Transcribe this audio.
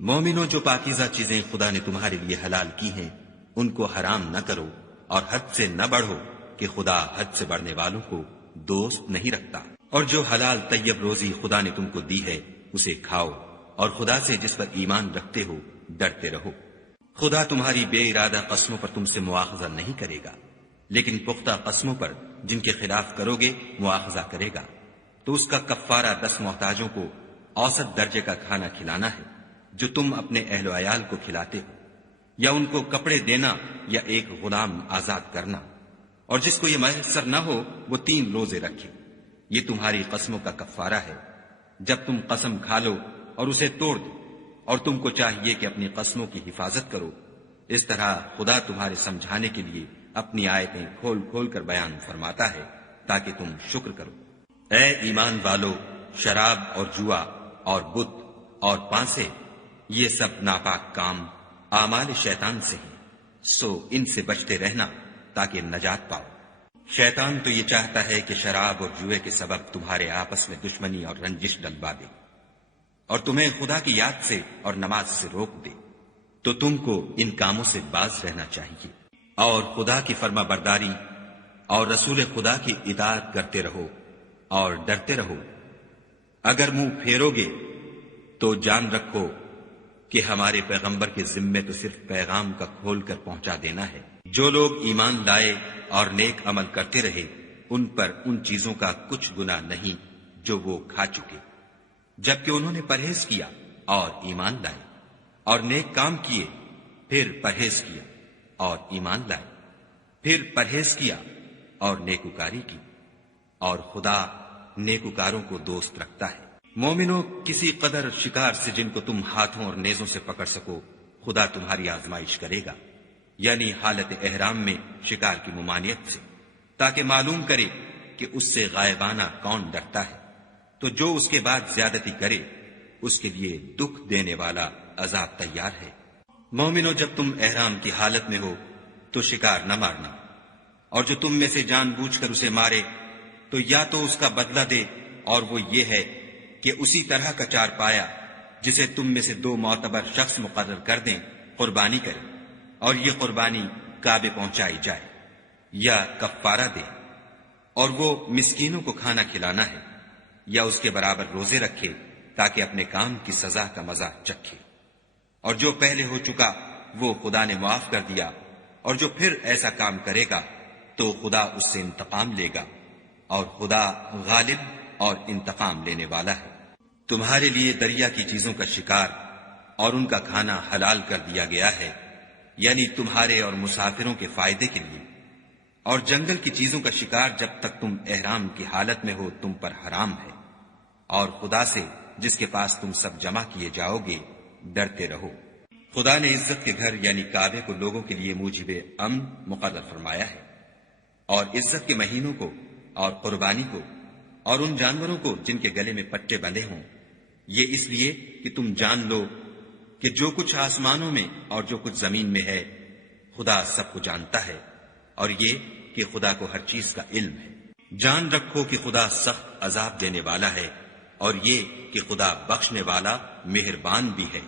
مومنوں، جو پاکیزہ چیزیں خدا نے تمہارے لیے حلال کی ہیں ان کو حرام نہ کرو اور حد سے نہ بڑھو کہ خدا حد سے بڑھنے والوں کو دوست نہیں رکھتا۔ اور جو حلال طیب روزی خدا نے تم کو دی ہے اسے کھاؤ، اور خدا سے جس پر ایمان رکھتے ہو ڈرتے رہو۔ خدا تمہاری بے ارادہ قسموں پر تم سے مواخذہ نہیں کرے گا، لیکن پختہ قسموں پر جن کے خلاف کرو گے مواخذہ کرے گا۔ تو اس کا کفارہ 10 محتاجوں کو اوسط درجے کا کھانا کھلانا ہے جو تم اپنے اہل و عیال کو کھلاتے ہو، یا ان کو کپڑے دینا یا ایک غلام آزاد کرنا۔ اور جس کو یہ میسر نہ ہو وہ 3 روزے رکھے۔ یہ تمہاری قسموں کا کفارہ ہے جب تم قسم کھا لو اور اسے توڑ دو، اور تم کو چاہیے کہ اپنی قسموں کی حفاظت کرو۔ اس طرح خدا تمہارے سمجھانے کے لیے اپنی آیتیں کھول کھول کر بیان فرماتا ہے تاکہ تم شکر کرو۔ اے ایمان والو، شراب اور جوا اور بت اور پانسے، یہ سب ناپاک کام اعمال شیطان سے ہیں، سو ان سے بچتے رہنا تاکہ نجات پاؤ۔ شیطان تو یہ چاہتا ہے کہ شراب اور جوئے کے سبب تمہارے آپس میں دشمنی اور رنجش ڈلوا دے، اور تمہیں خدا کی یاد سے اور نماز سے روک دے۔ تو تم کو ان کاموں سے باز رہنا چاہیے، اور خدا کی فرما برداری اور رسول خدا کی اطاعت کرتے رہو اور ڈرتے رہو۔ اگر منہ پھیرو گے تو جان رکھو کہ ہمارے پیغمبر کے ذمے تو صرف پیغام کا کھول کر پہنچا دینا ہے۔ جو لوگ ایمان لائے اور نیک عمل کرتے رہے ان پر ان چیزوں کا کچھ گناہ نہیں جو وہ کھا چکے، جبکہ انہوں نے پرہیز کیا اور ایمان لائے، اور نیک کام کیے، پھر پرہیز کیا اور ایمان لائے، پھر پرہیز کیا اور نیکوکاری کی، اور خدا نیکوکاروں کو دوست رکھتا ہے۔ مومنوں، کسی قدر شکار سے جن کو تم ہاتھوں اور نیزوں سے پکڑ سکو خدا تمہاری آزمائش کرے گا، یعنی حالت احرام میں شکار کی ممانعت سے، تاکہ معلوم کرے کہ اس سے غائبانہ کون ڈرتا ہے۔ تو جو اس کے بعد زیادتی کرے اس کے لیے دکھ دینے والا عذاب تیار ہے۔ مومنوں، جب تم احرام کی حالت میں ہو تو شکار نہ مارنا، اور جو تم میں سے جان بوجھ کر اسے مارے تو یا تو اس کا بدلہ دے، اور وہ یہ ہے کہ اسی طرح کا چار پایا جسے تم میں سے 2 معتبر شخص مقرر کر دیں قربانی کرے، اور یہ قربانی کعبے پہنچائی جائے، یا کفارہ دے، اور وہ مسکینوں کو کھانا کھلانا ہے، یا اس کے برابر روزے رکھے تاکہ اپنے کام کی سزا کا مزہ چکھے۔ اور جو پہلے ہو چکا وہ خدا نے معاف کر دیا، اور جو پھر ایسا کام کرے گا تو خدا اس سے انتقام لے گا، اور خدا غالب اور انتقام لینے والا ہے۔ تمہارے لیے دریا کی چیزوں کا شکار اور ان کا کھانا حلال کر دیا گیا ہے، یعنی تمہارے اور مسافروں کے فائدے کے لیے، اور جنگل کی چیزوں کا شکار جب تک تم احرام کی حالت میں ہو تم پر حرام ہے، اور خدا سے جس کے پاس تم سب جمع کیے جاؤ گے ڈرتے رہو۔ خدا نے عزت کے گھر یعنی کعبے کو لوگوں کے لیے موجب امن مقرر فرمایا ہے، اور عزت کے مہینوں کو اور قربانی کو اور ان جانوروں کو جن کے گلے میں پٹے بندھے ہوں، یہ اس لیے کہ تم جان لو کہ جو کچھ آسمانوں میں اور جو کچھ زمین میں ہے خدا سب کو جانتا ہے، اور یہ کہ خدا کو ہر چیز کا علم ہے۔ جان رکھو کہ خدا سخت عذاب دینے والا ہے، اور یہ کہ خدا بخشنے والا مہربان بھی ہے۔